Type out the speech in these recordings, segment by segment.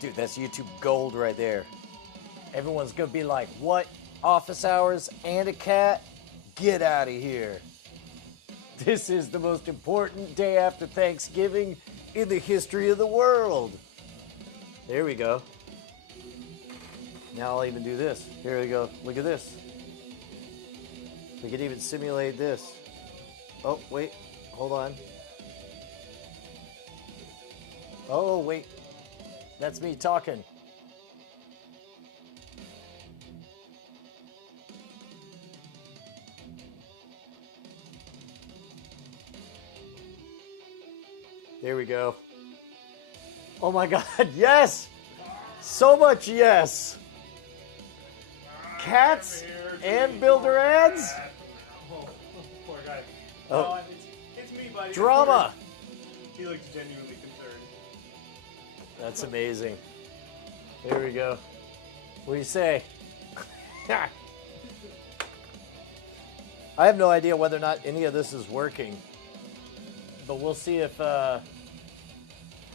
Dude, that's YouTube gold right there. Everyone's gonna be like, what? Office hours and a cat? Get out of here. This is the most important day after Thanksgiving in the history of the world. There we go. Now I'll even do this. Here we go. Look at this. We could even simulate this. Oh, wait. Hold on. Oh, wait. That's me talking. There we go. Oh my God, yes! So much yes! Cats and builder ads? Oh, poor guy. Oh. No, it's me, buddy. Drama! He looks genuinely concerned. That's amazing. Here we go. What do you say? I have no idea whether or not any of this is working. But we'll see if,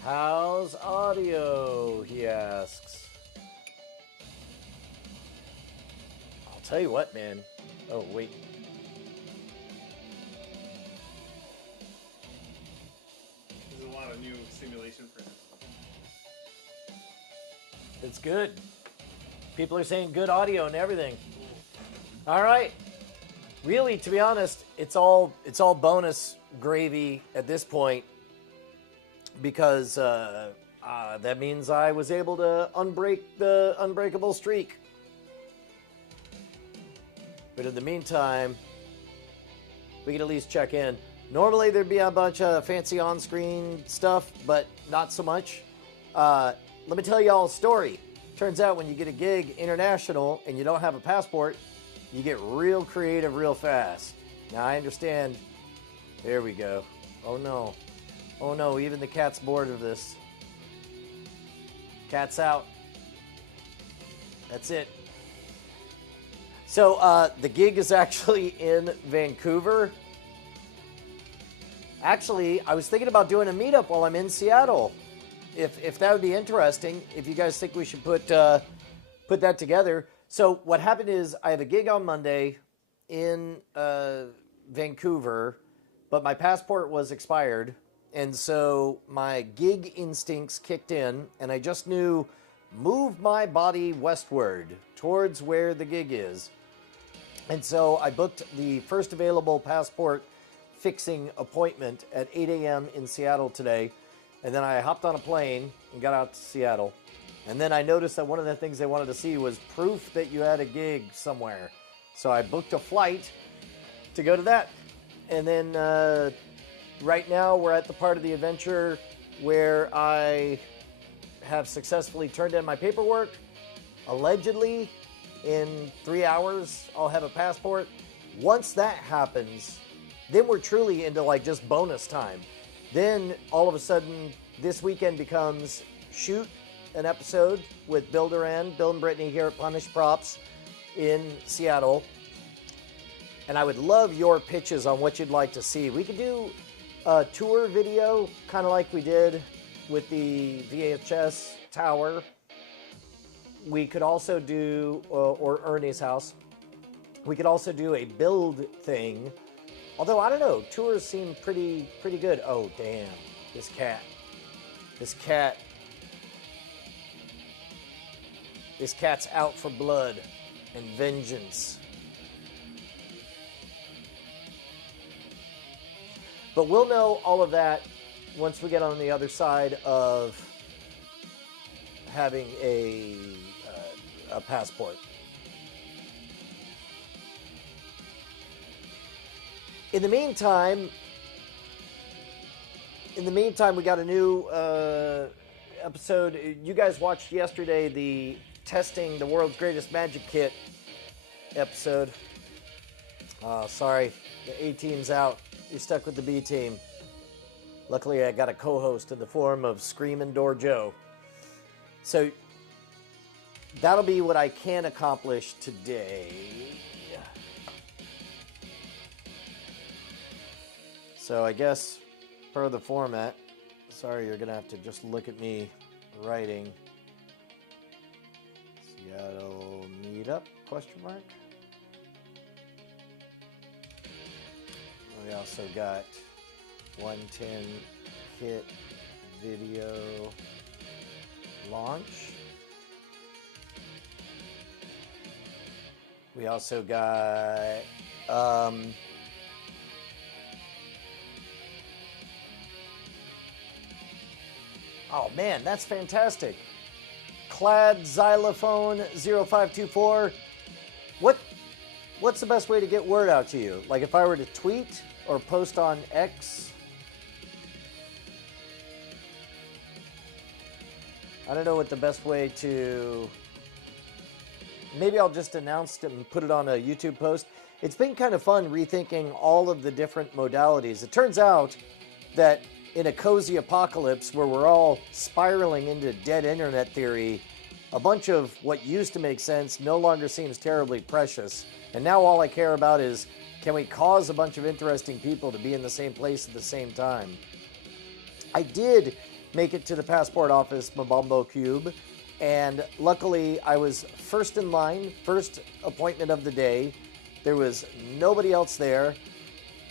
how's audio, he asks. I'll tell you what, man. Oh, wait. There's a lot of new simulation for him. It's good. People are saying good audio and everything. All right. Really, to be honest, it's all bonus gravy at this point because that means I was able to unbreak the unbreakable streak. But in the meantime, we can at least check in. Normally there'd be a bunch of fancy on-screen stuff, but not so much. Let me tell y'all a story. Turns out when you get a gig international and you don't have a passport, you get real creative real fast. Now I understand. There we go. Oh no. Oh no, even the cat's bored of this. Cat's out. That's it. So the gig is actually in Vancouver. Actually, I was thinking about doing a meetup while I'm in Seattle. If that would be interesting, if you guys think we should put that together. So what happened is I have a gig on Monday in Vancouver, but my passport was expired. And so my gig instincts kicked in, and I just knew move my body westward towards where the gig is. And so I booked the first available passport fixing appointment at 8 a.m. in Seattle today. And then I hopped on a plane and got out to Seattle. And then I noticed that one of the things they wanted to see was proof that you had a gig somewhere. So I booked a flight to go to that. And then right now we're at the part of the adventure where I have successfully turned in my paperwork. Allegedly, in 3 hours, I'll have a passport. Once that happens, then we're truly into like just bonus time. Then all of a sudden, this weekend becomes shoot an episode with Bill Duran, Bill and Brittany here at Punish Props in Seattle. And I would love your pitches on what you'd like to see. We could do a tour video, kind of like we did with the VHS tower. We could also do, or Ernie's house. We could also do a build thing. Although, I don't know, tours seem pretty good. Oh, damn, this cat. This cat's out for blood and vengeance. But we'll know all of that once we get on the other side of having a passport. In the meantime, we got a new episode. You guys watched yesterday the testing the world's greatest magic kit episode. Sorry, the A team's out. You're stuck with the B team. Luckily, I got a co-host in the form of Screamin' Door Joe. So that'll be what I can accomplish today. So I guess per the format, sorry, you're gonna have to just look at me writing. Seattle meetup, question mark. We also got 110 hit video launch. We also got oh man, that's fantastic. Clad Xylophone 0524. What's the best way to get word out to you? Like if I were to tweet or post on X? I don't know what the best way to... Maybe I'll just announce it and put it on a YouTube post. It's been kind of fun rethinking all of the different modalities. It turns out that in a cozy apocalypse where we're all spiraling into dead internet theory, a bunch of what used to make sense no longer seems terribly precious. And now all I care about is, can we cause a bunch of interesting people to be in the same place at the same time? I did make it to the passport office, Mabombo Cube, and luckily I was first in line, first appointment of the day. There was nobody else there.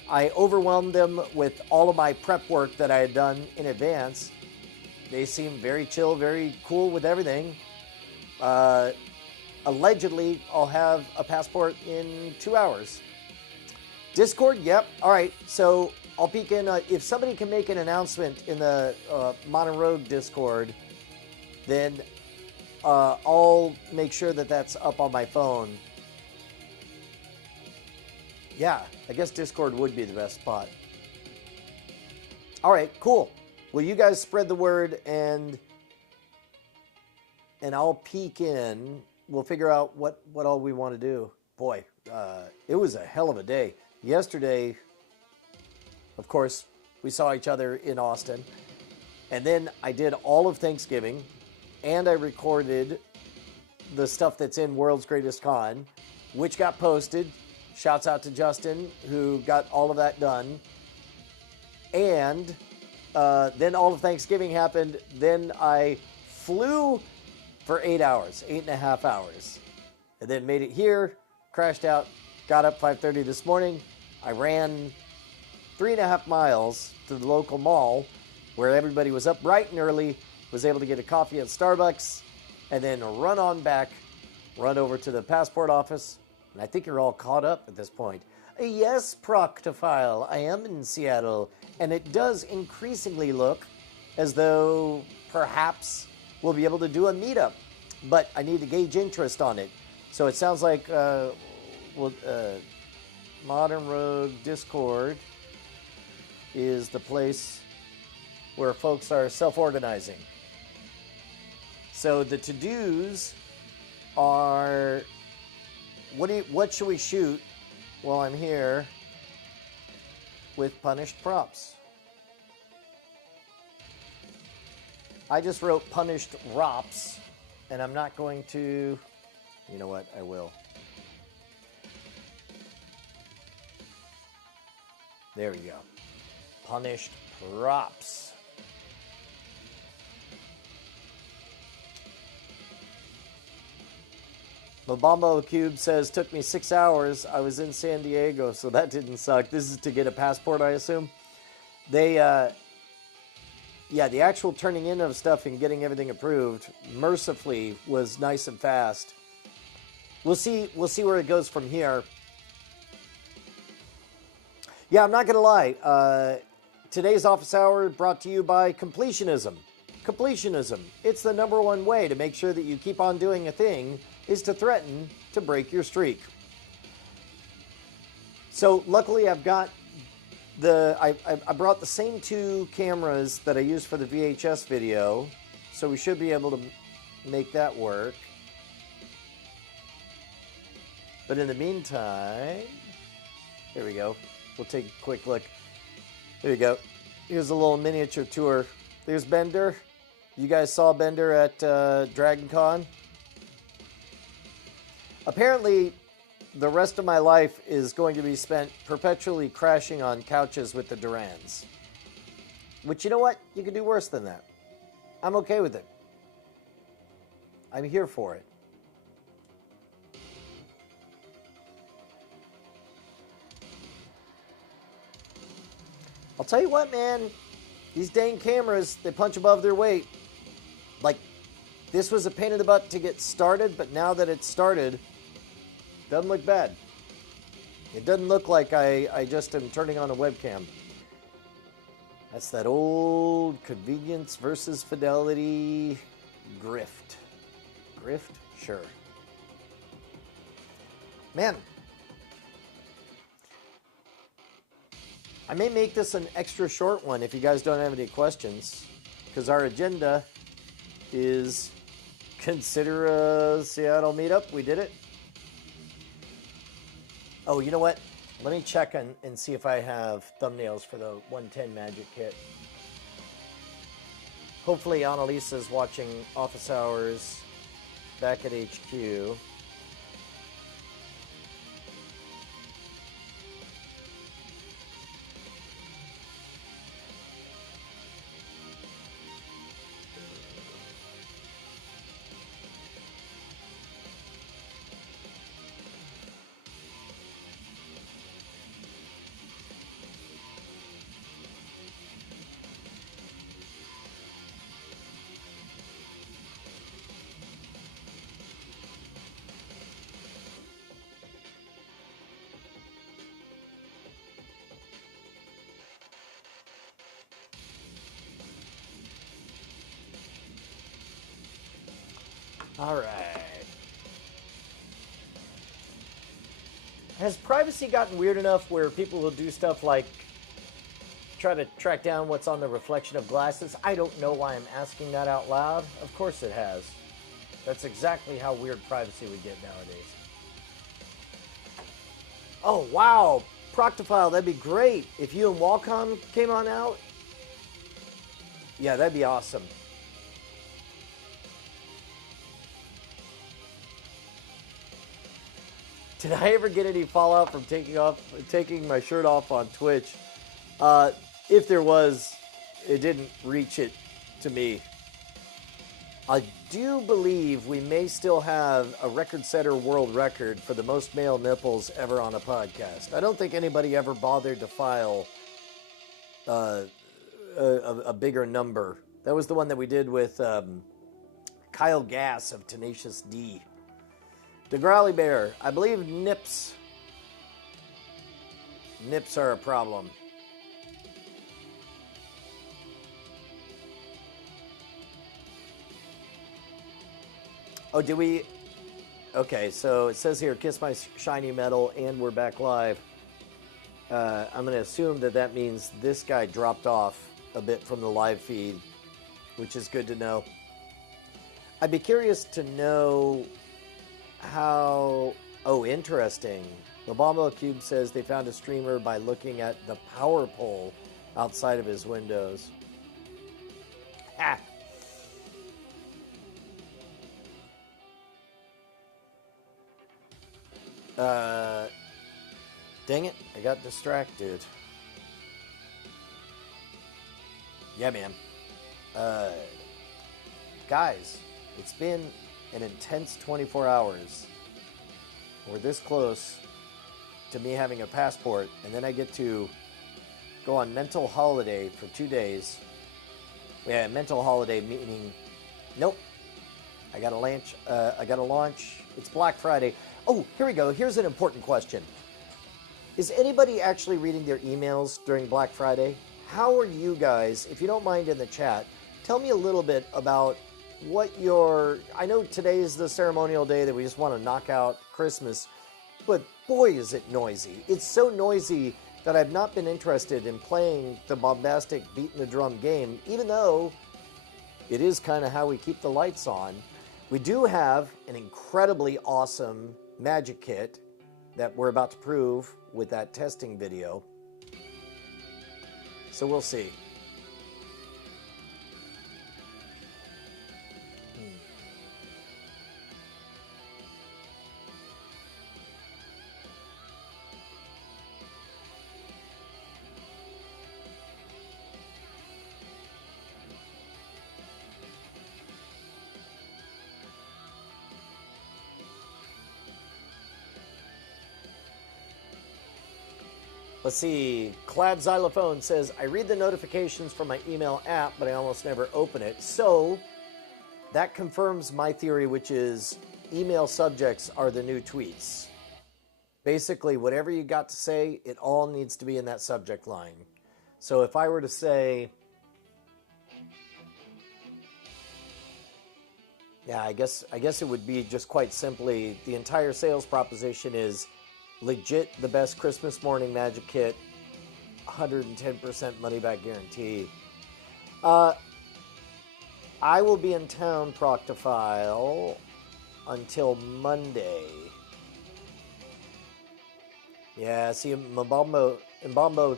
I overwhelmed them with all of my prep work that I had done in advance. They seemed very chill, very cool with everything. Allegedly, I'll have a passport in 2 hours. Discord, yep. All right, so I'll peek in. If somebody can make an announcement in the Modern Rogue Discord, then I'll make sure that that's up on my phone. Yeah, I guess Discord would be the best spot. All right, cool. Well, you guys spread the word, and I'll peek in. We'll figure out what all we want to do. Boy, it was a hell of a day. Yesterday, of course, we saw each other in Austin. And then I did all of Thanksgiving, and I recorded the stuff that's in World's Greatest Con, which got posted. Shouts out to Justin, who got all of that done. And then all of Thanksgiving happened. Then I flew for 8 hours, 8.5 hours. And then made it here, crashed out, got up 5:30 this morning. I ran 3.5 miles to the local mall where everybody was up bright and early, was able to get a coffee at Starbucks, and then run on back, run over to the passport office. And I think you're all caught up at this point. Yes, Proctophile, I am in Seattle, and it does increasingly look as though perhaps we'll be able to do a meetup, but I need to gauge interest on it. So it sounds like Modern Rogue Discord is the place where folks are self-organizing. So the to-dos are, what should we shoot while I'm here with punished props? I just wrote punished ROPS, and I'm not going to, you know what, I will. There we go. Punished props. Mabombo Cube says, took me 6 hours. I was in San Diego, so that didn't suck. This is to get a passport, I assume. They, yeah, the actual turning in of stuff and getting everything approved, mercifully, was nice and fast. We'll see where it goes from here. Yeah, I'm not going to lie. Today's office hour brought to you by completionism. Completionism. It's the number one way to make sure that you keep on doing a thing is to threaten to break your streak. So luckily I've got I brought the same two cameras that I used for the VHS video, so we should be able to make that work. But in the meantime, here we go. We'll take a quick look. There you go. Here's a little miniature tour. There's Bender. You guys saw Bender at Dragon Con. Apparently, the rest of my life is going to be spent perpetually crashing on couches with the Durans. Which, you know what? You could do worse than that. I'm okay with it. I'm here for it. I'll tell you what, man. These dang cameras, they punch above their weight. Like, this was a pain in the butt to get started, but now that it's started, doesn't look bad. It doesn't look like I just am turning on a webcam. That's that old convenience versus fidelity grift. Grift? Sure. Man, I may make this an extra short one if you guys don't have any questions, because our agenda is consider a Seattle meetup. We did it. Oh, you know what? Let me check and see if I have thumbnails for the 110 Magic Kit. Hopefully Annaliese is watching Office Hours back at HQ. All right. Has privacy gotten weird enough where people will do stuff like try to track down what's on the reflection of glasses? I don't know why I'm asking that out loud. Of course it has. That's exactly how weird privacy would get nowadays. Oh, wow. Proctophile, that'd be great. If you and Wacom came on out, yeah, that'd be awesome. Did I ever get any fallout from taking my shirt off on Twitch? If there was, it didn't reach it to me. I do believe we may still have a record setter world record for the most male nipples ever on a podcast. I don't think anybody ever bothered to file a bigger number. That was the one that we did with Kyle Gass of Tenacious D. The Growly Bear, I believe nips are a problem. Oh, did we? Okay, so it says here, kiss my shiny metal, and we're back live. I'm going to assume that means this guy dropped off a bit from the live feed, which is good to know. I'd be curious to know how... Oh, interesting. The Bombo Cube says they found a streamer by looking at the power pole outside of his windows. Ah. Dang it, I got distracted. Yeah, man. Guys, it's been an intense 24 hours. We're this close to me having a passport, and then I get to go on mental holiday for 2 days. Yeah, mental holiday meaning, nope. I got to launch. It's Black Friday. Oh, here we go. Here's an important question. Is anybody actually reading their emails during Black Friday? How are you guys, if you don't mind in the chat, tell me a little bit about what your... I know today is the ceremonial day that we just want to knock out Christmas, but boy is it noisy. It's so noisy that I've not been interested in playing the bombastic beat in the drum game, even though it is kind of how we keep the lights on. We do have an incredibly awesome magic kit that we're about to prove with that testing video. So we'll see. Let's see. Clad Xylophone says, I read the notifications from my email app, but I almost never open it. So that confirms my theory, which is email subjects are the new tweets. Basically, whatever you got to say, it all needs to be in that subject line. So if I were to say, yeah, I guess it would be just quite simply, the entire sales proposition is legit the best Christmas morning magic kit, 110% money back guarantee. I will be in town, Proctophile, until Monday. Yeah, see, Mbombo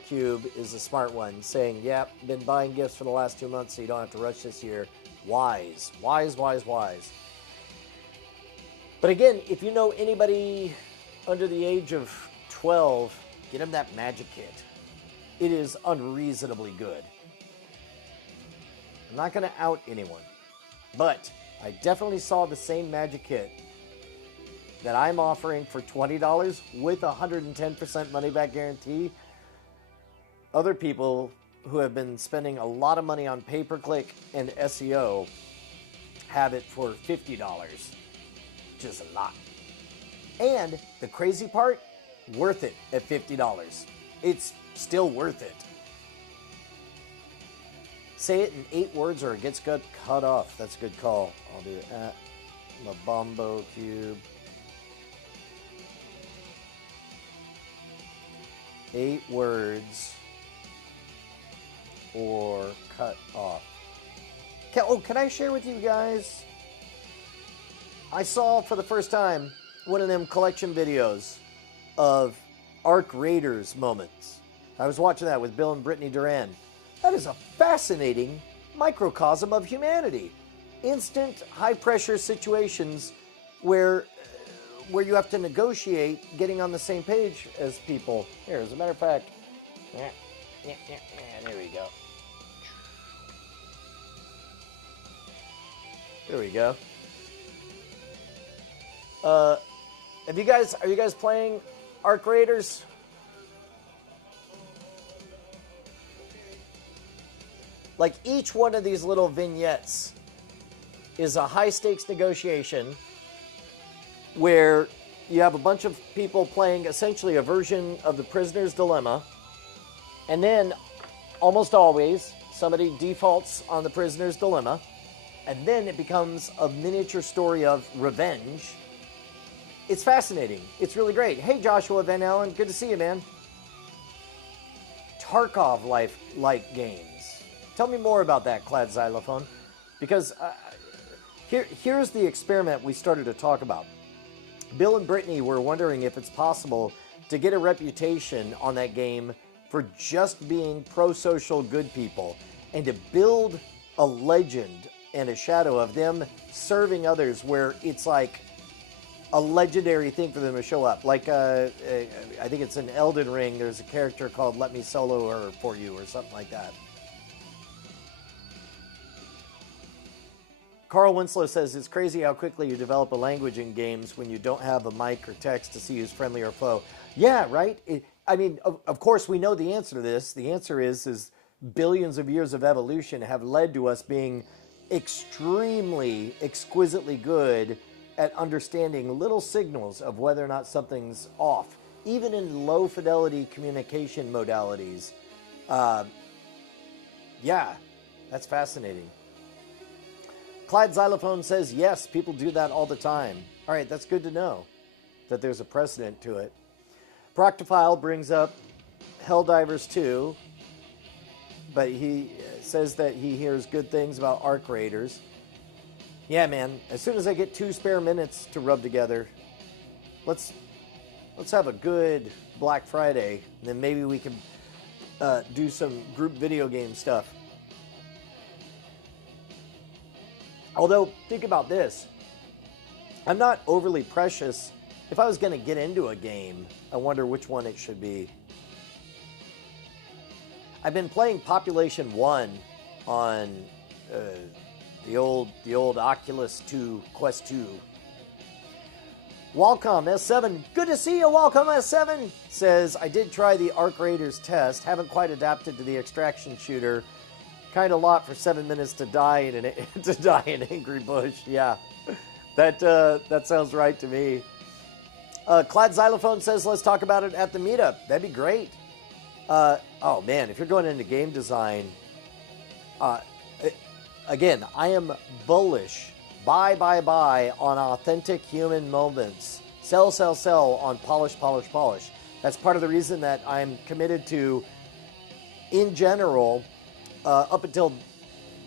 Cube is a smart one, saying, yep, been buying gifts for the last 2 months so you don't have to rush this year. Wise. Wise, wise, wise. But again, if you know anybody under the age of 12, get them that magic kit. It is unreasonably good. I'm not going to out anyone, but I definitely saw the same magic kit that I'm offering for $20 with 110% money back guarantee. Other people who have been spending a lot of money on pay-per-click and SEO have it for $50, which is a lot. And the crazy part, worth it at $50. It's still worth it. Say it in 8 words or it gets cut off. That's a good call. I'll do it at Mbombo Cube. 8 words or cut off. Can I share with you guys? I saw for the first time one of them collection videos of Arc Raiders moments. I was watching that with Bill and Brittany Duran. That is a fascinating microcosm of humanity. Instant, high-pressure situations where you have to negotiate getting on the same page as people. Here, as a matter of fact, there we go. There we go. Are you guys playing Arc Raiders? Like, each one of these little vignettes is a high-stakes negotiation where you have a bunch of people playing essentially a version of the prisoner's dilemma, and then almost always somebody defaults on the prisoner's dilemma, and then it becomes a miniature story of revenge. It's fascinating. It's really great. Hey, Joshua Van Allen, good to see you, man. Tarkov-like games. Tell me more about that, Clad Xylophone, because here's the experiment we started to talk about. Bill and Brittany were wondering if it's possible to get a reputation on that game for just being pro-social good people and to build a legend and a shadow of them serving others where it's like a legendary thing for them to show up. Like, I think it's in Elden Ring, there's a character called Let Me Solo Her For You or something like that. Carl Winslow says, it's crazy how quickly you develop a language in games when you don't have a mic or text to see who's friendly or foe. Yeah, right? Of course, we know the answer to this. The answer is billions of years of evolution have led to us being extremely, exquisitely good at understanding little signals of whether or not something's off, even in low-fidelity communication modalities. Yeah, that's fascinating. Clyde Xylophone says, yes, people do that all the time. All right, that's good to know that there's a precedent to it. Proctophile brings up Helldivers 2, but he says that he hears good things about Arc Raiders. Yeah, man, as soon as I get 2 spare minutes to rub together, let's have a good Black Friday, and then maybe we can do some group video game stuff. Although, think about this. I'm not overly precious. If I was going to get into a game, I wonder which one it should be. I've been playing Population 1 on the old Oculus 2, Quest 2. Walcom S7, good to see you, Walcom S7, says, I did try the Arc Raiders test, haven't quite adapted to the extraction shooter. Kind of lot for 7 minutes to die in Angry Bush. Yeah, that sounds right to me. Clad Xylophone says, let's talk about it at the meetup. That'd be great. Oh man, if you're going into game design, again, I am bullish. Buy on authentic human moments. Sell on polish. That's part of the reason that I'm committed to, in general, up until,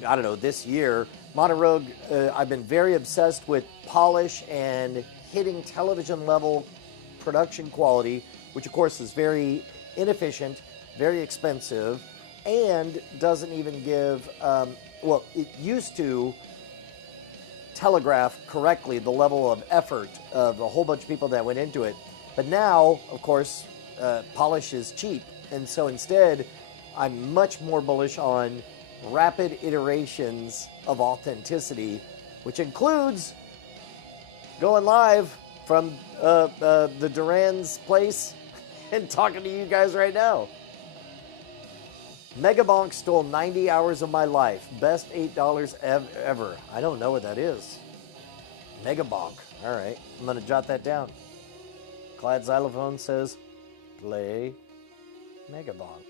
I don't know, this year, Monorogue, I've been very obsessed with polish and hitting television level production quality, which of course is very inefficient, very expensive, and doesn't even give, well, it used to telegraph correctly the level of effort of a whole bunch of people that went into it. But now, of course, polish is cheap. And so instead, I'm much more bullish on rapid iterations of authenticity, which includes going live from the Duran's place and talking to you guys right now. Megabonk stole 90 hours of my life. Best $8 ever. I don't know what that is. Megabonk. All right. I'm going to jot that down. Clad Xylophone says, play Megabonk.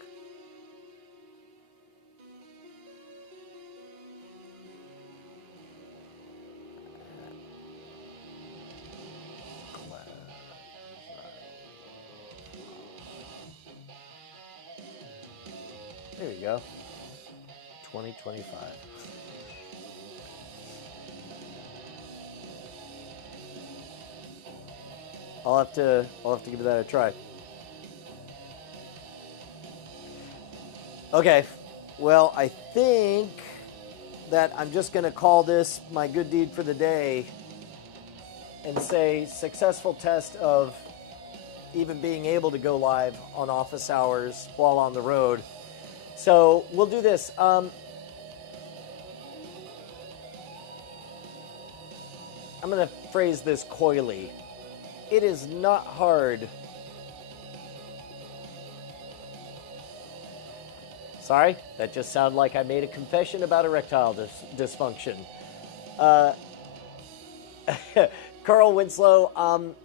There you go. 2025. I'll have to give that a try. Okay. Well, I think that I'm just going to call this my good deed for the day and say successful test of even being able to go live on office hours while on the road. So we'll do this. I'm going to phrase this coyly. It is not hard. Sorry, that just sounded like I made a confession about erectile dysfunction. Carl Winslow,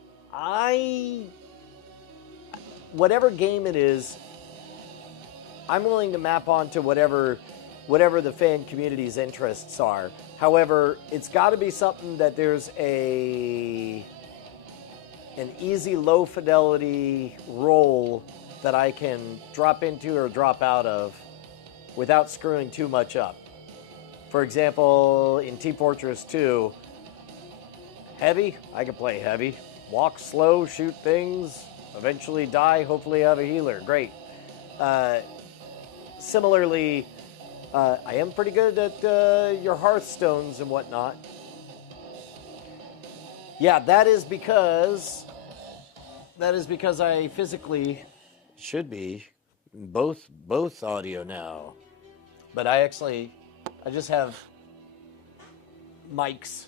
whatever game it is, I'm willing to map onto whatever the fan community's interests are. However, it's got to be something that there's an easy, low fidelity role that I can drop into or drop out of without screwing too much up. For example, in Team Fortress 2, heavy, I can play heavy. Walk slow, shoot things, eventually die, hopefully have a healer. Great. Similarly, I am pretty good at your Hearthstones and whatnot. Yeah, that is because I physically should be both audio now. But I just have mics.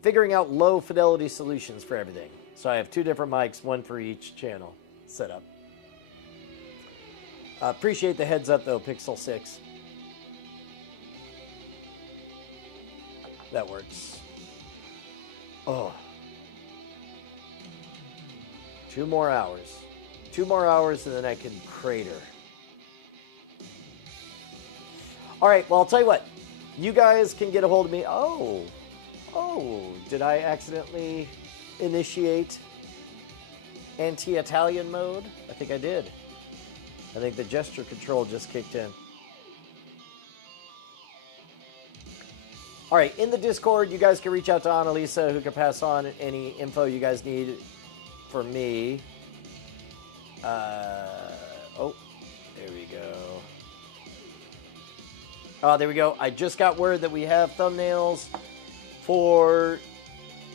Figuring out low fidelity solutions for everything. So I have 2 different mics, one for each channel set up. Appreciate the heads up though, Pixel 6. That works. Oh. 2 more hours. 2 more hours and then I can crater. All right, well, I'll tell you what. You guys can get a hold of me. Oh, did I accidentally initiate anti-Italian mode? I think I did. I think the gesture control just kicked in. All right, in the Discord, you guys can reach out to Annaliese, who can pass on any info you guys need for me. Oh, there we go. Oh, there we go. I just got word that we have thumbnails for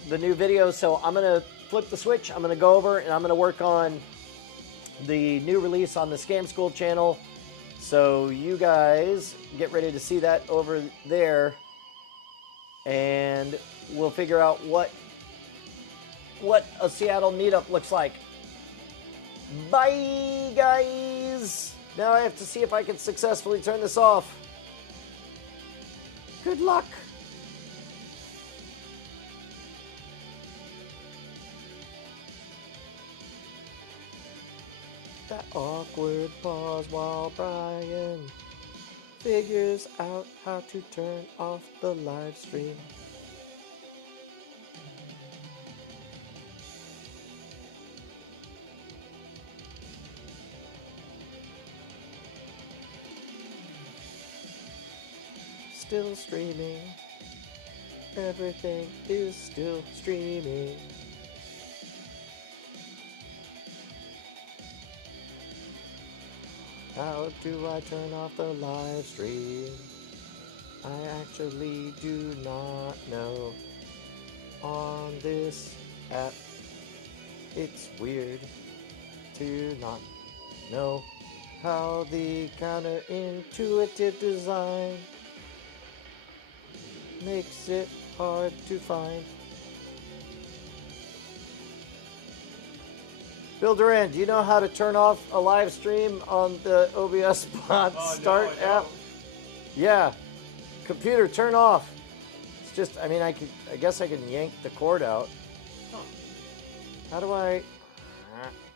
the new video, so I'm going to flip the switch. I'm going to go over and I'm going to work on the new release on the Scam School channel. So you guys get ready to see that over there. And we'll figure out what what a Seattle meetup looks like. Bye, guys. Now I have to see if I can successfully turn this off. Good luck. That awkward pause while Brian figures out how to turn off the live stream. Still streaming. Everything is still streaming. How do I turn off the live stream? I actually do not know. On this app, it's weird to not know how the counterintuitive design makes it hard to find. Bill Duran, do you know how to turn off a live stream on the OBS Bot Start app? Yeah. Computer, turn off. It's just, I mean, I guess I can yank the cord out. How do I?